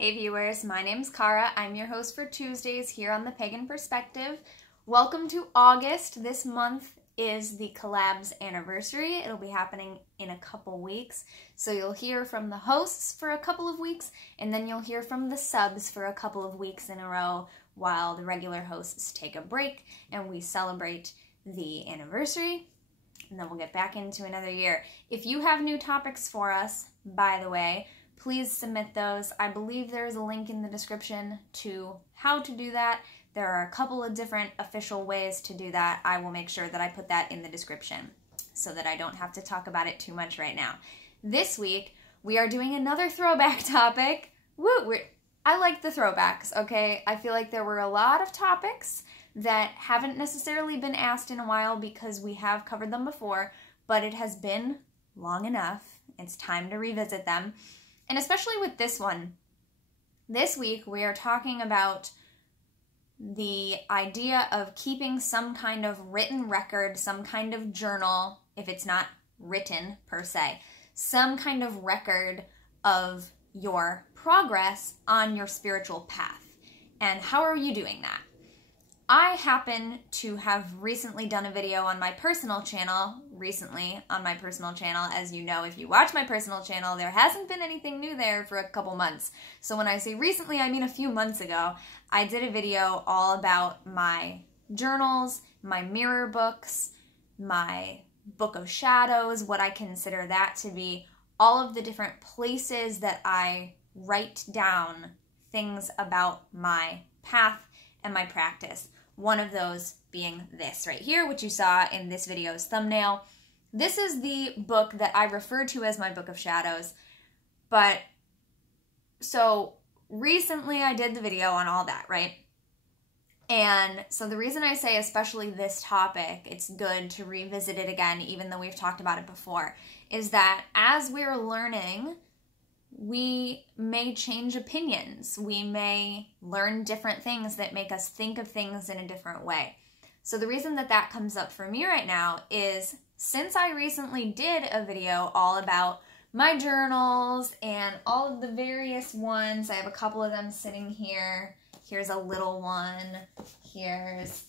Hey viewers, my name's Cara. I'm your host for Tuesdays here on the Pagan Perspective. Welcome to August. This month is the collab's anniversary. It'll be happening in a couple weeks. So you'll hear from the hosts for a couple of weeks, and then you'll hear from the subs for a couple of weeks in a row while the regular hosts take a break and we celebrate the anniversary. And then we'll get back into another year. If you have new topics for us, by the way, please submit those. I believe there is a link in the description to how to do that. There are a couple of different official ways to do that. I will make sure that I put that in the description so that I don't have to talk about it too much right now. This week, we are doing another throwback topic. Woo! I like the throwbacks, okay? I feel like there were a lot of topics that haven't necessarily been asked in a while because we have covered them before, but it has been long enough. It's time to revisit them. And especially with this one, this week we are talking about the idea of keeping some kind of written record, some kind of journal, if it's not written per se, some kind of record of your progress on your spiritual path. And how are you doing that? I happen to have recently done a video on my personal channel, as you know, if you watch my personal channel, there hasn't been anything new there for a couple months. So when I say recently, I mean a few months ago, I did a video all about my journals, my mirror books, my book of shadows, what I consider that to be, all of the different places that I write down things about my path and my practice. One of those being this right here, which you saw in this video's thumbnail. This is the book that I refer to as my Book of Shadows. But, so recently I did the video on all that, right? And so the reason I say especially this topic, it's good to revisit it again, even though we've talked about it before, is that as we're learning, we may change opinions. We may learn different things that make us think of things in a different way. So the reason that that comes up for me right now is since I recently did a video all about my journals and all of the various ones, I have a couple of them sitting here. Here's a little one. Here's,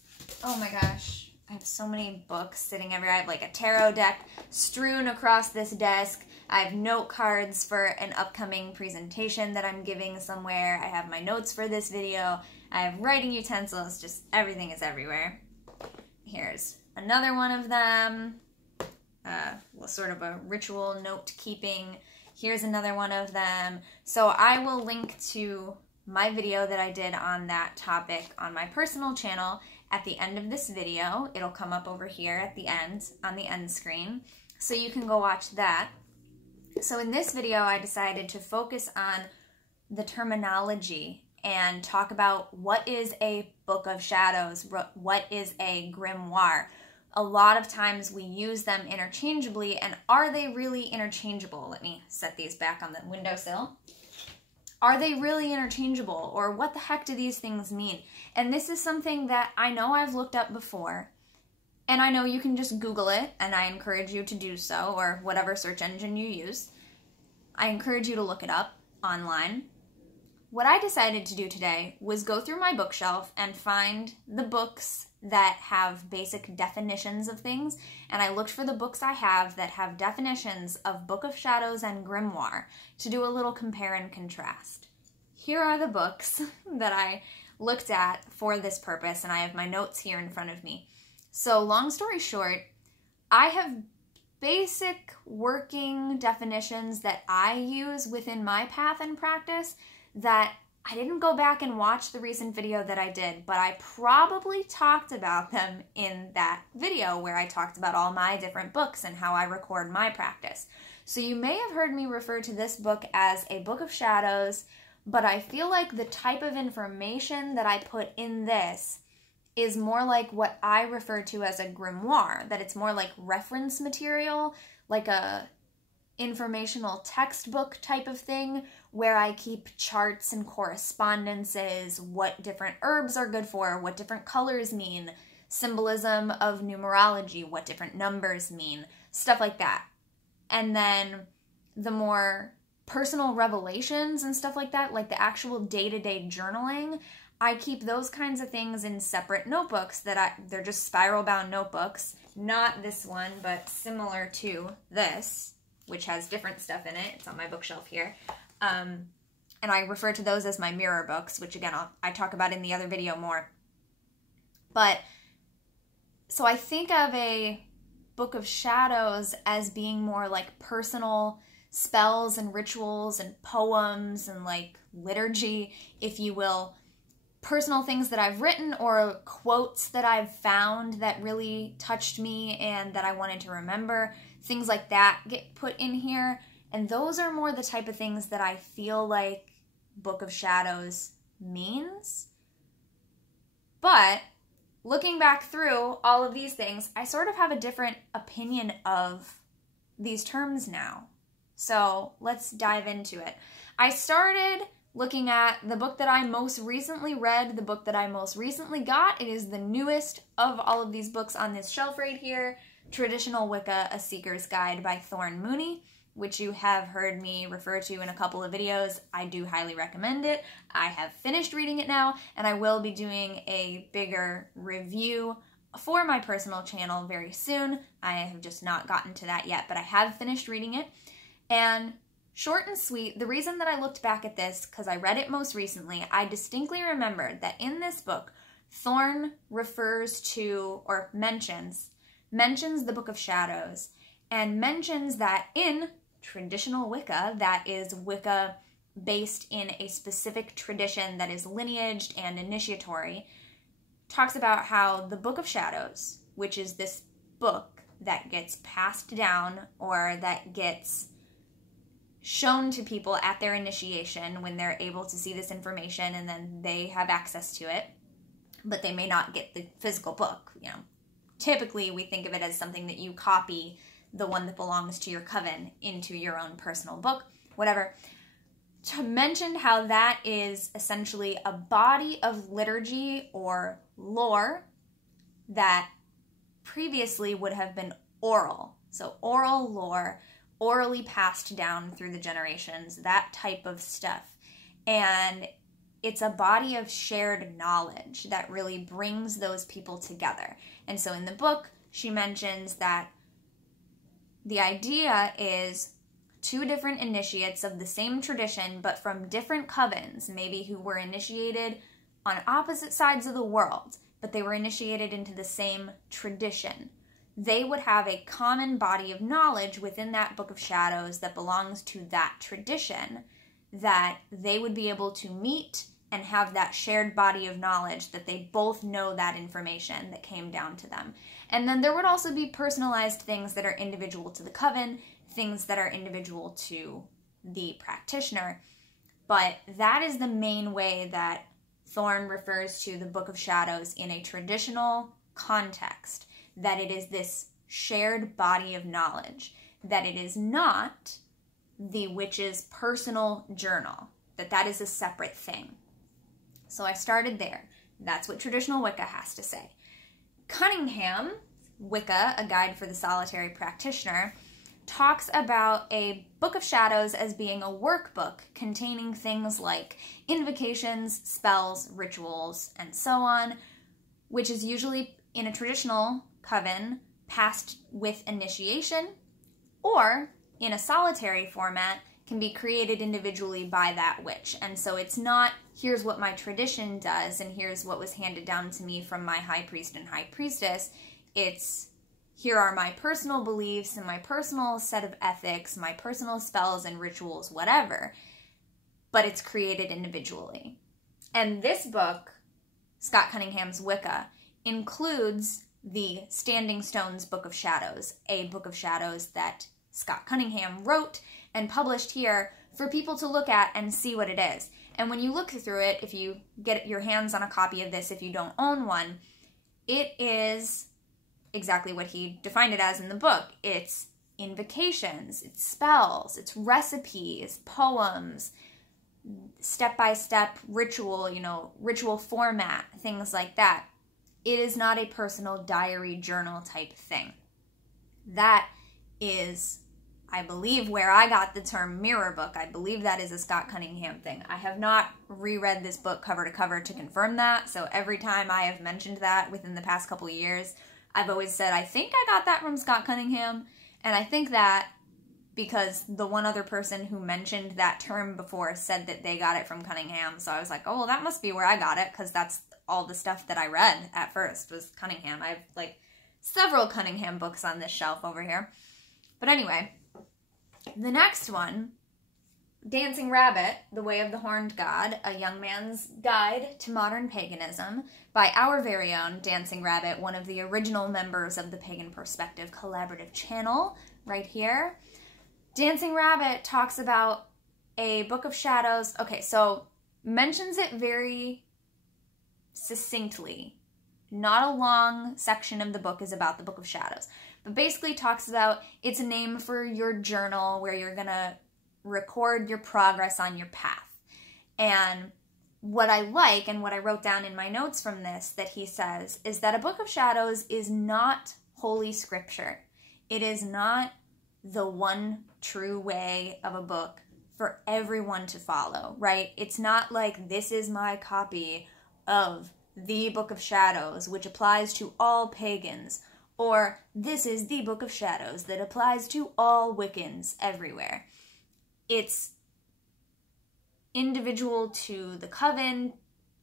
oh my gosh, I have so many books sitting everywhere. I have like a tarot deck strewn across this desk. I have note cards for an upcoming presentation that I'm giving somewhere. I have my notes for this video. I have writing utensils, just everything is everywhere. Here's another one of them. Sort of a ritual note keeping. Here's another one of them. So I will link to my video that I did on that topic on my personal channel at the end of this video. It'll come up over here at the end, on the end screen. So you can go watch that. So in this video, I decided to focus on the terminology and talk about what is a Book of Shadows, what is a grimoire. A lot of times we use them interchangeably, and are they really interchangeable? Let me set these back on the windowsill. Are they really interchangeable, or what the heck do these things mean? And this is something that I know I've looked up before, and I know you can just Google it, and I encourage you to do so, or whatever search engine you use. I encourage you to look it up online. What I decided to do today was go through my bookshelf and find the books that have basic definitions of things, and I looked for the books I have that have definitions of Book of Shadows and Grimoire to do a little compare and contrast. Here are the books that I looked at for this purpose, and I have my notes here in front of me. So long story short, I have basic working definitions that I use within my path and practice that I didn't go back and watch the recent video that I did, but I probably talked about them in that video where I talked about all my different books and how I record my practice. So you may have heard me refer to this book as a Book of Shadows, but I feel like the type of information that I put in this is more like what I refer to as a grimoire, that it's more like reference material, like a informational textbook type of thing, where I keep charts and correspondences, what different herbs are good for, what different colors mean, symbolism of numerology, what different numbers mean, stuff like that. And then the more personal revelations and stuff like that, like the actual day-to-day journaling, I keep those kinds of things in separate notebooks they're just spiral-bound notebooks. Not this one, but similar to this, which has different stuff in it. It's on my bookshelf here. And I refer to those as my mirror books, which again, I talk about in the other video more. But, so I think of a Book of Shadows as being more like personal spells and rituals and poems and like liturgy, if you will. Personal things that I've written or quotes that I've found that really touched me and that I wanted to remember. Things like that get put in here. And those are more the type of things that I feel like Book of Shadows means. But looking back through all of these things, I sort of have a different opinion of these terms now. So let's dive into it. I started looking at the book that I most recently read, the book that I most recently got. It is the newest of all of these books on this shelf right here, Traditional Wicca, A Seeker's Guide by Thorn Mooney, which you have heard me refer to in a couple of videos. I do highly recommend it. I have finished reading it now, and I will be doing a bigger review for my personal channel very soon. I have just not gotten to that yet, but I have finished reading it. And short and sweet, the reason that I looked back at this, because I read it most recently, I distinctly remembered that in this book, Thorn refers to, or mentions the Book of Shadows, and mentions that in traditional Wicca, that is Wicca based in a specific tradition that is lineaged and initiatory, talks about how the Book of Shadows, which is this book that gets passed down or that gets shown to people at their initiation when they're able to see this information and then they have access to it, but they may not get the physical book. You know, typically we think of it as something that you copy the one that belongs to your coven into your own personal book, whatever. To mention how that is essentially a body of liturgy or lore that previously would have been oral. So oral lore, orally passed down through the generations, that type of stuff. And it's a body of shared knowledge that really brings those people together. And so in the book, she mentions that the idea is two different initiates of the same tradition, but from different covens, maybe who were initiated on opposite sides of the world, but they were initiated into the same tradition. They would have a common body of knowledge within that Book of Shadows that belongs to that tradition, that they would be able to meet and have that shared body of knowledge that they both know that information that came down to them. And then there would also be personalized things that are individual to the coven, things that are individual to the practitioner. But that is the main way that Thorn refers to the Book of Shadows in a traditional context, that it is this shared body of knowledge, that it is not the witch's personal journal, that is a separate thing. So I started there. That's what traditional Wicca has to say. Cunningham, Wicca, A Guide for the Solitary Practitioner, talks about a Book of Shadows as being a workbook containing things like invocations, spells, rituals, and so on, which is usually in a traditional coven passed with initiation, or in a solitary format can be created individually by that witch. And so it's not, here's what my tradition does and here's what was handed down to me from my high priest and high priestess. It's, here are my personal beliefs and my personal set of ethics, my personal spells and rituals, whatever. But it's created individually. And this book, Scott Cunningham's Wicca, includes the Standing Stones Book of Shadows, a Book of Shadows that Scott Cunningham wrote and published here for people to look at and see what it is. And when you look through it, if you get your hands on a copy of this, if you don't own one, it is exactly what he defined it as in the book. It's invocations, it's spells, it's recipes, poems, step-by-step ritual, ritual format, things like that. It is not a personal diary journal type thing. That is I believe where I got the term mirror book. I believe that is a Scott Cunningham thing. I have not reread this book cover to cover to confirm that, so every time I have mentioned that within the past couple of years, I've always said, I think I got that from Scott Cunningham, and I think that because the one other person who mentioned that term before said that they got it from Cunningham, so I was like, oh, well, that must be where I got it, because that's all the stuff that I read at first was Cunningham. I have, like, several Cunningham books on this shelf over here. But anyway, the next one, Dancing Rabbit, The Way of the Horned God, A Young Man's Guide to Modern Paganism, by our very own Dancing Rabbit, one of the original members of the Pagan Perspective collaborative channel, right here. Dancing Rabbit talks about a Book of Shadows. Okay, so mentions it very succinctly. Not a long section of the book is about the Book of Shadows, but basically talks about it's a name for your journal where you're gonna record your progress on your path. And what I like and what I wrote down in my notes from this that he says is that a Book of Shadows is not holy scripture. It is not the one true way of a book for everyone to follow, right? It's not like this is my copy of the Book of Shadows, which applies to all pagans, or this is the Book of Shadows that applies to all Wiccans everywhere. It's individual to the coven,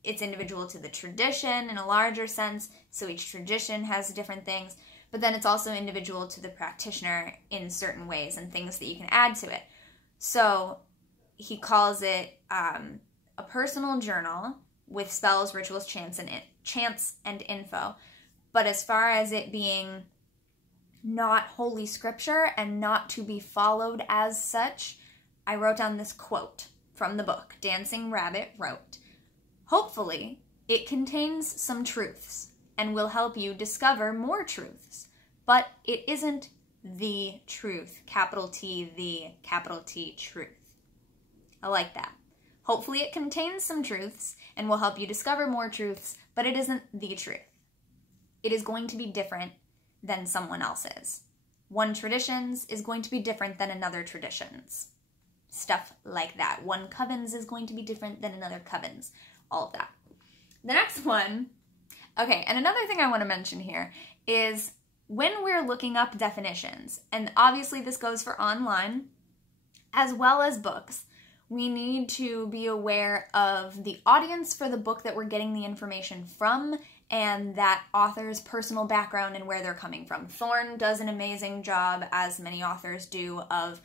it's individual to the tradition in a larger sense, so each tradition has different things, but then it's also individual to the practitioner in certain ways and things that you can add to it. So he calls it a personal journal with spells, rituals, chants, and info. But as far as it being not holy scripture and not to be followed as such, I wrote down this quote from the book. Dancing Rabbit wrote, "Hopefully, it contains some truths and will help you discover more truths, but it isn't the truth, capital T, the capital T truth." I like that. Hopefully it contains some truths and will help you discover more truths, but it isn't the truth. It is going to be different than someone else's. One tradition's is going to be different than another tradition's. Stuff like that. One coven's is going to be different than another coven's. All of that. The next one, okay, and another thing I want to mention here is when we're looking up definitions, and obviously this goes for online as well as books, we need to be aware of the audience for the book that we're getting the information from and that author's personal background and where they're coming from. Thorn does an amazing job, as many authors do, of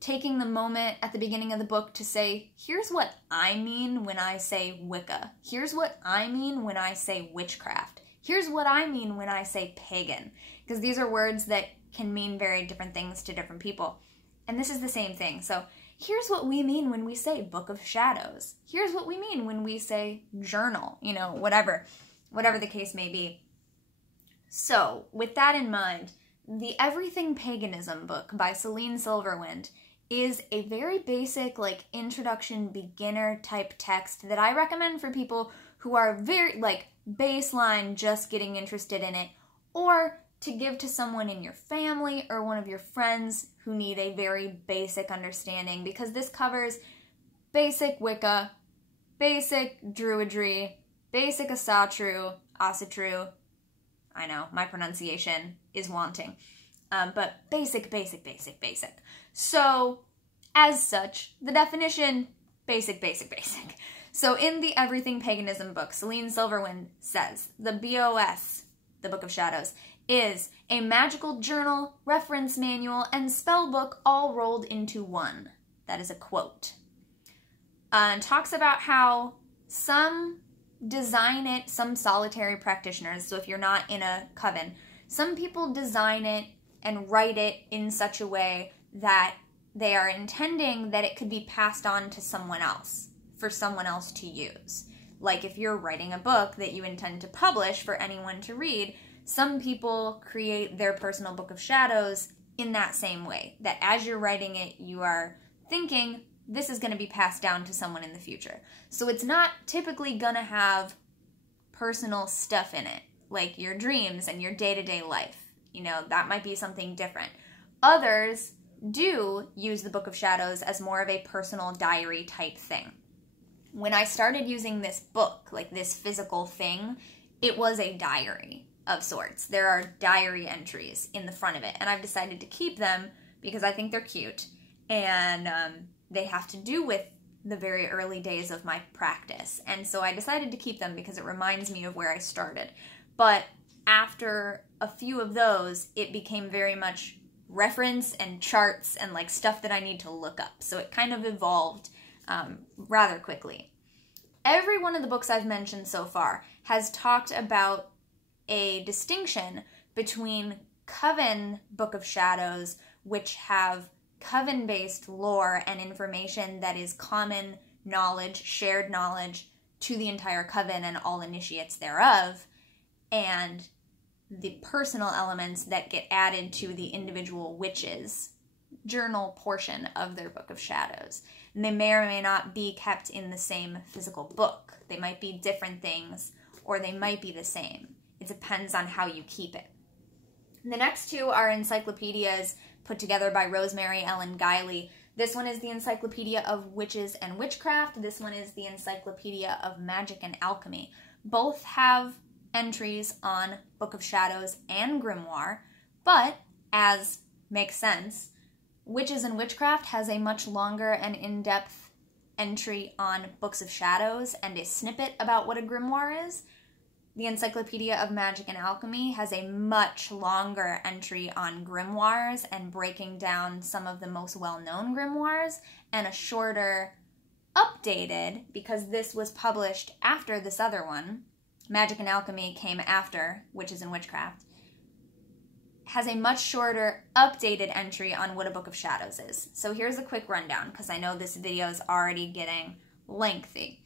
taking the moment at the beginning of the book to say, here's what I mean when I say Wicca. Here's what I mean when I say witchcraft. Here's what I mean when I say pagan. Because these are words that can mean very different things to different people. And this is the same thing. So here's what we mean when we say Book of Shadows. Here's what we mean when we say journal, you know, whatever the case may be. So, with that in mind, the Everything Paganism book by Selene Silverwind is a very basic, like, introduction, beginner type text that I recommend for people who are very, like, baseline, just getting interested in it, or to give to someone in your family or one of your friends who need a very basic understanding, because this covers basic Wicca, basic Druidry, basic Asatru, I know, my pronunciation is wanting, but basic. So, as such, the definition, basic. So in the Everything Paganism book, Selene Silverwind says, the BOS, the Book of Shadows, is a magical journal, reference manual, and spell book all rolled into one. That is a quote. And talks about how some design it, some solitary practitioners, so if you're not in a coven, some people design it and write it in such a way that they are intending that it could be passed on to someone else, for someone else to use. Like if you're writing a book that you intend to publish for anyone to read, some people create their personal Book of Shadows in that same way, that as you're writing it, you are thinking, this is going to be passed down to someone in the future. So it's not typically going to have personal stuff in it, like your dreams and your day-to-day life. You know, that might be something different. Others do use the Book of Shadows as more of a personal diary type thing. When I started using this book, like this physical thing, it was a diary of sorts. There are diary entries in the front of it, and I've decided to keep them because I think they're cute, and they have to do with the very early days of my practice. And so I decided to keep them because it reminds me of where I started. But after a few of those, it became very much reference and charts and like stuff that I need to look up. So it kind of evolved rather quickly. Every one of the books I've mentioned so far has talked about a distinction between Coven Book of Shadows, which have Coven-based lore and information that is common knowledge, shared knowledge to the entire Coven and all initiates thereof, and the personal elements that get added to the individual witches' journal portion of their Book of Shadows. And they may or may not be kept in the same physical book. They might be different things, or they might be the same. It depends on how you keep it. The next two are encyclopedias put together by Rosemary and Guiley. This one is the Encyclopedia of Witches and Witchcraft. This one is the Encyclopedia of Magic and Alchemy. Both have entries on Book of Shadows and Grimoire, but, as makes sense, Witches and Witchcraft has a much longer and in-depth entry on Books of Shadows and a snippet about what a grimoire is. The Encyclopedia of Magic and Alchemy has a much longer entry on grimoires and breaking down some of the most well-known grimoires, and a shorter, updated, because this was published after this other one, Magic and Alchemy came after Witches and Witchcraft, has a much shorter, updated entry on what a Book of Shadows is. So here's a quick rundown, because I know this video is already getting lengthy.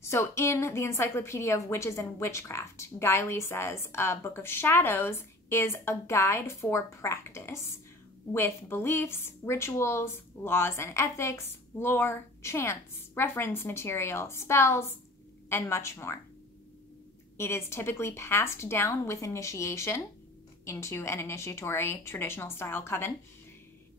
So in the Encyclopedia of Witches and Witchcraft, Guiley says a Book of Shadows is a guide for practice with beliefs, rituals, laws and ethics, lore, chants, reference material, spells, and much more. It is typically passed down with initiation into an initiatory traditional style coven.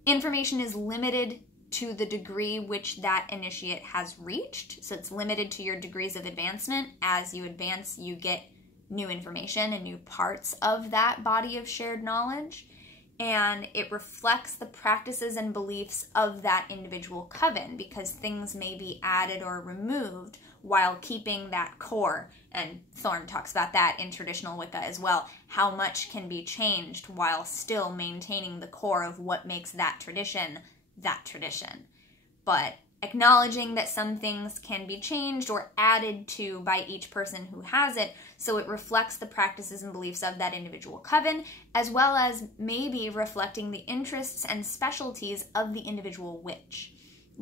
Information is limited to the degree which that initiate has reached. So it's limited to your degrees of advancement. As you advance, you get new information and new parts of that body of shared knowledge. And it reflects the practices and beliefs of that individual coven, because things may be added or removed while keeping that core. And Thorn talks about that in traditional Wicca as well. How much can be changed while still maintaining the core of what makes that tradition. But acknowledging that some things can be changed or added to by each person who has it, so it reflects the practices and beliefs of that individual coven, as well as maybe reflecting the interests and specialties of the individual witch.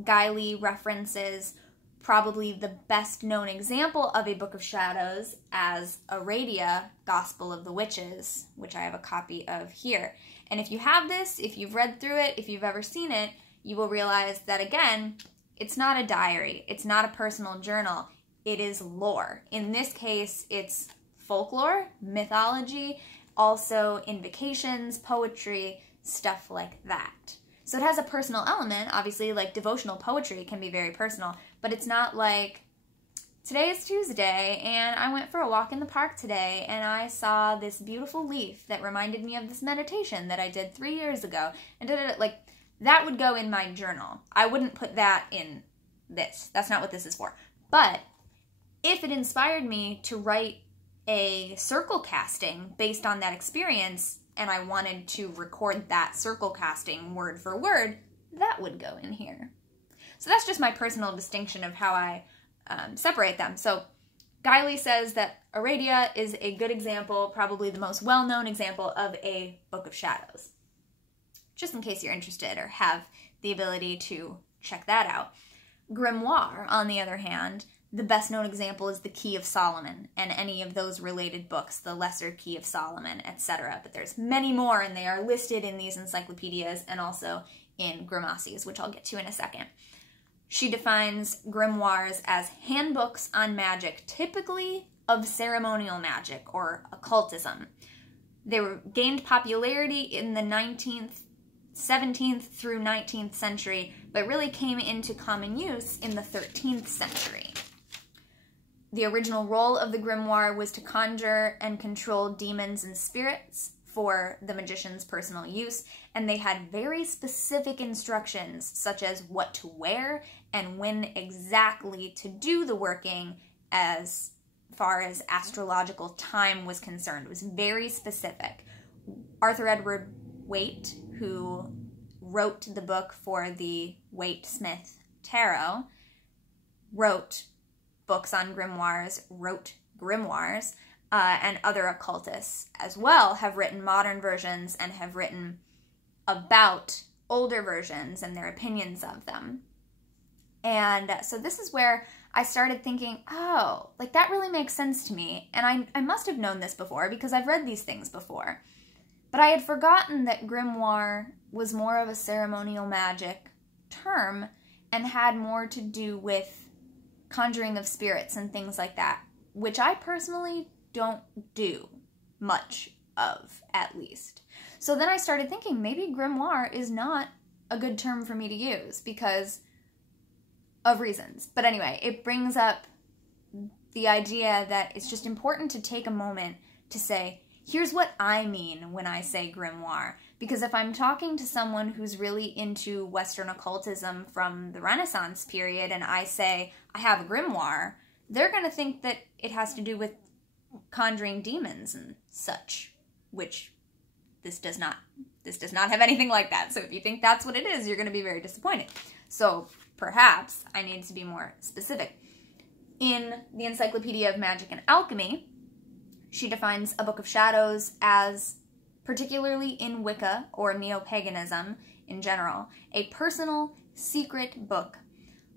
Guiley references probably the best known example of a Book of Shadows as Aradia, Gospel of the Witches, which I have a copy of here. And if you have this, if you've read through it, if you've ever seen it, you will realize that, again, it's not a diary. It's not a personal journal. It is lore. In this case, it's folklore, mythology, also invocations, poetry, stuff like that. So it has a personal element. Obviously, like devotional poetry can be very personal, but it's not like, today is Tuesday, and I went for a walk in the park today, and I saw this beautiful leaf that reminded me of this meditation that I did 3 years ago, and like, that would go in my journal. I wouldn't put that in this. That's not what this is for. But if it inspired me to write a circle casting based on that experience, and I wanted to record that circle casting word for word, that would go in here. So that's just my personal distinction of how I separate them. So Guiley says that Aradia is a good example, probably the most well-known example of a Book of Shadows. Just in case you're interested or have the ability to check that out. Grimoire, on the other hand, the best known example is the Key of Solomon and any of those related books, the Lesser Key of Solomon, etc. But there's many more, and they are listed in these encyclopedias and also in Grimaces, which I'll get to in a second. She defines grimoires as handbooks on magic, typically of ceremonial magic or occultism. They gained popularity in the 19th 17th through 19th century, but really came into common use in the 13th century. The original role of the grimoire was to conjure and control demons and spirits for the magician's personal use, and they had very specific instructions, such as what to wear and when exactly to do the working as far as astrological time was concerned. It was very specific. Arthur Edward Waite, who wrote the book for the Waite-Smith Tarot, wrote books on grimoires, and other occultists as well have written modern versions and have written about older versions and their opinions of them. And so this is where I started thinking, oh, like that really makes sense to me. And I must have known this before because I've read these things before. But I had forgotten that grimoire was more of a ceremonial magic term and had more to do with conjuring of spirits and things like that, which I personally don't do much of, at least. So then I started thinking maybe grimoire is not a good term for me to use because of reasons. But anyway, it brings up the idea that it's just important to take a moment to say, here's what I mean when I say grimoire. Because if I'm talking to someone who's really into Western occultism from the Renaissance period and I say, I have a grimoire, they're going to think that it has to do with conjuring demons and such, which this does not have anything like that. So if you think that's what it is, you're going to be very disappointed. So perhaps I need to be more specific. In the Encyclopedia of Magic and Alchemy, she defines a book of shadows as, particularly in Wicca or neo-paganism in general, a personal, secret book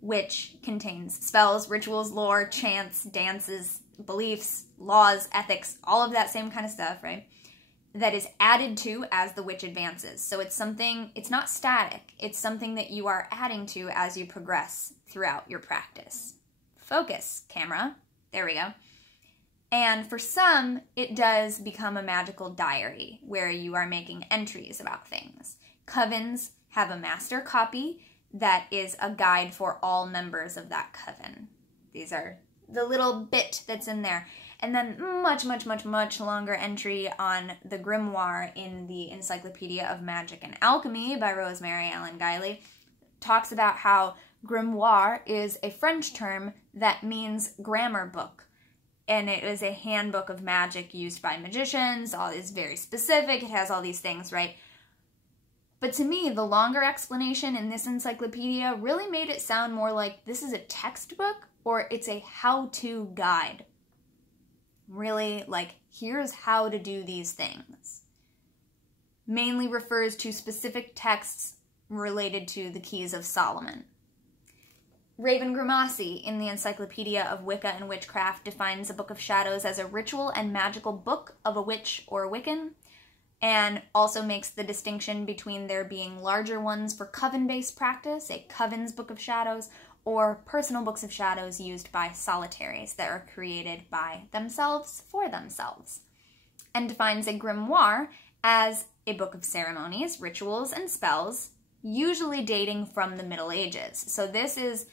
which contains spells, rituals, lore, chants, dances, beliefs, laws, ethics, all of that same kind of stuff, right? That is added to as the witch advances. So it's something, it's not static. It's something that you are adding to as you progress throughout your practice. Focus, camera. There we go. And for some, it does become a magical diary where you are making entries about things. Covens have a master copy that is a guide for all members of that coven. These are the little bit that's in there. And then much longer entry on the grimoire in the Encyclopedia of Magic and Alchemy by Rosemary and Guiley talks about how grimoire is a French term that means grammar book. And it is a handbook of magic used by magicians. It's very specific. It has all these things, right? But to me, the longer explanation in this encyclopedia really made it sound more like this is a textbook or it's a how-to guide. Really, like, here's how to do these things. Mainly refers to specific texts related to the Keys of Solomon. Raven Grimassi in the Encyclopedia of Wicca and Witchcraft defines a Book of Shadows as a ritual and magical book of a witch or a Wiccan, and also makes the distinction between there being larger ones for coven-based practice, a coven's Book of Shadows, or personal books of shadows used by solitaries that are created by themselves for themselves, and defines a grimoire as a book of ceremonies, rituals, and spells, usually dating from the Middle Ages. So this is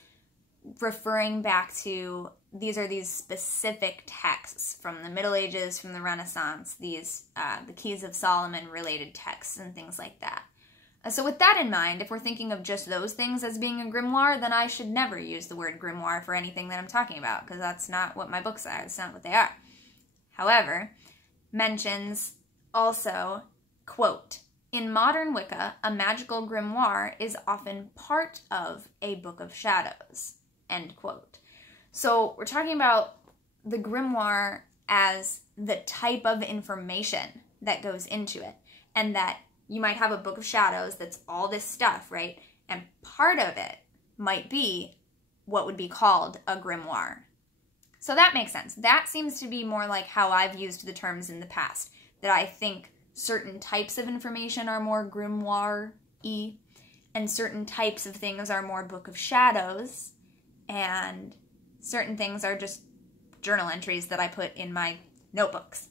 referring back to, these are these specific texts from the Middle Ages, from the Renaissance, these, the Keys of Solomon related texts and things like that. So with that in mind, if we're thinking of just those things as being a grimoire, then I should never use the word grimoire for anything that I'm talking about, because that's not what my books are, that's not what they are. However, mentions also, quote, in modern Wicca, a magical grimoire is often part of a book of shadows, end quote. So we're talking about the grimoire as the type of information that goes into it, and that you might have a book of shadows that's all this stuff, right? And part of it might be what would be called a grimoire. So that makes sense. That seems to be more like how I've used the terms in the past, that I think certain types of information are more grimoire-y, and certain types of things are more book of shadows, and certain things are just journal entries that I put in my notebooks.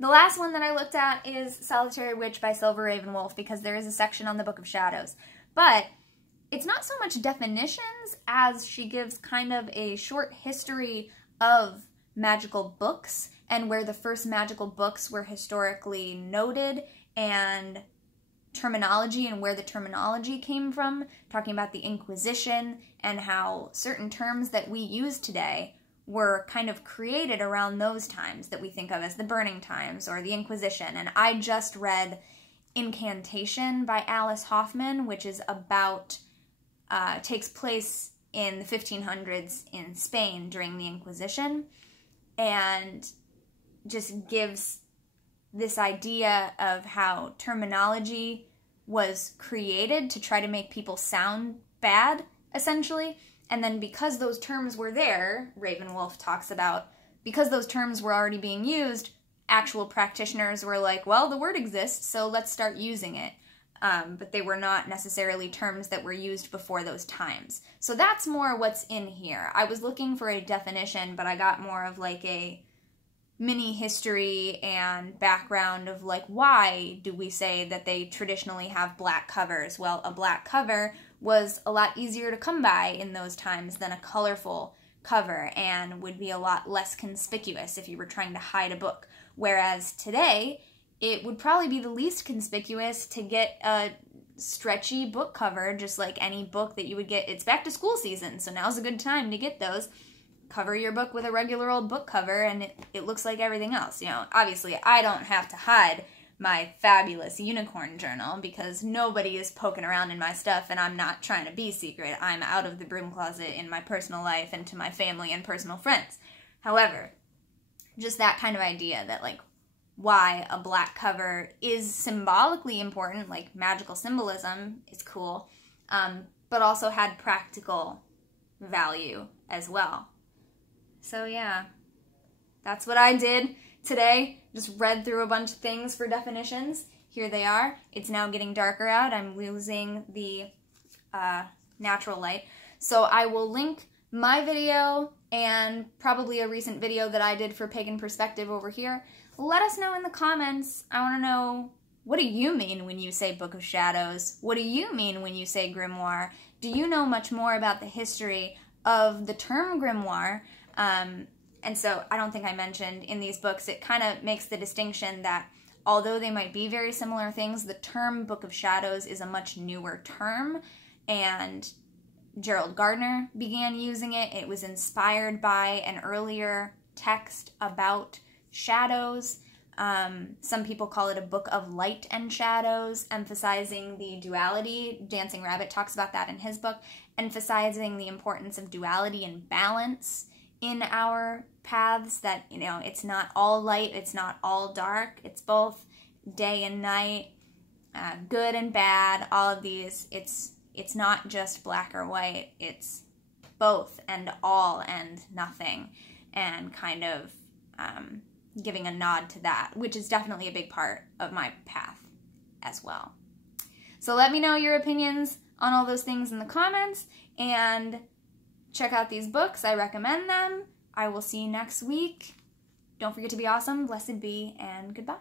The last one that I looked at is Solitary Witch by Silver Ravenwolf, because there is a section on the Book of Shadows. But it's not so much definitions as she gives kind of a short history of magical books and where the first magical books were historically noted, and terminology and where the terminology came from, talking about the Inquisition and how certain terms that we use today were kind of created around those times that we think of as the Burning Times or the Inquisition. And I just read Incantation by Alice Hoffman, which is about, takes place in the 1500s in Spain during the Inquisition, and just gives this idea of how terminology was created to try to make people sound bad, essentially. And then because those terms were there, Ravenwolf talks about, because those terms were already being used, actual practitioners were like, well, the word exists, so let's start using it. But they were not necessarily terms that were used before those times. So that's more what's in here. I was looking for a definition, but I got more of like a mini history and background of like, why do we say that they traditionally have black covers? Well, a black cover was a lot easier to come by in those times than a colorful cover, and would be a lot less conspicuous if you were trying to hide a book. Whereas today, it would probably be the least conspicuous to get a stretchy book cover, just like any book that you would get. It's back to school season, so now's a good time to get those. Cover your book with a regular old book cover, and it looks like everything else. You know, obviously, I don't have to hide my fabulous unicorn journal because nobody is poking around in my stuff, and I'm not trying to be secret. I'm out of the broom closet in my personal life and to my family and personal friends. However, just that kind of idea that, like, why a black cover is symbolically important, like magical symbolism is cool, but also had practical value as well. So yeah, that's what I did today. Just read through a bunch of things for definitions. Here they are. It's now getting darker out. I'm losing the natural light. So I will link my video and probably a recent video that I did for Pagan Perspective over here. Let us know in the comments. I want to know, what do you mean when you say Book of Shadows? What do you mean when you say Grimoire? Do you know much more about the history of the term Grimoire? And so I don't think I mentioned in these books, it kind of makes the distinction that although they might be very similar things, the term Book of Shadows is a much newer term, and Gerald Gardner began using it. It was inspired by an earlier text about shadows. Some people call it a book of light and shadows, emphasizing the duality. Dancing Rabbit talks about that in his book, emphasizing the importance of duality and balance in our paths, that, you know, it's not all light, it's not all dark, it's both day and night, good and bad, all of these. It's not just black or white, it's both and all and nothing, and kind of giving a nod to that, which is definitely a big part of my path as well. So let me know your opinions on all those things in the comments, and check out these books. I recommend them. I will see you next week. Don't forget to be awesome, blessed be, and goodbye.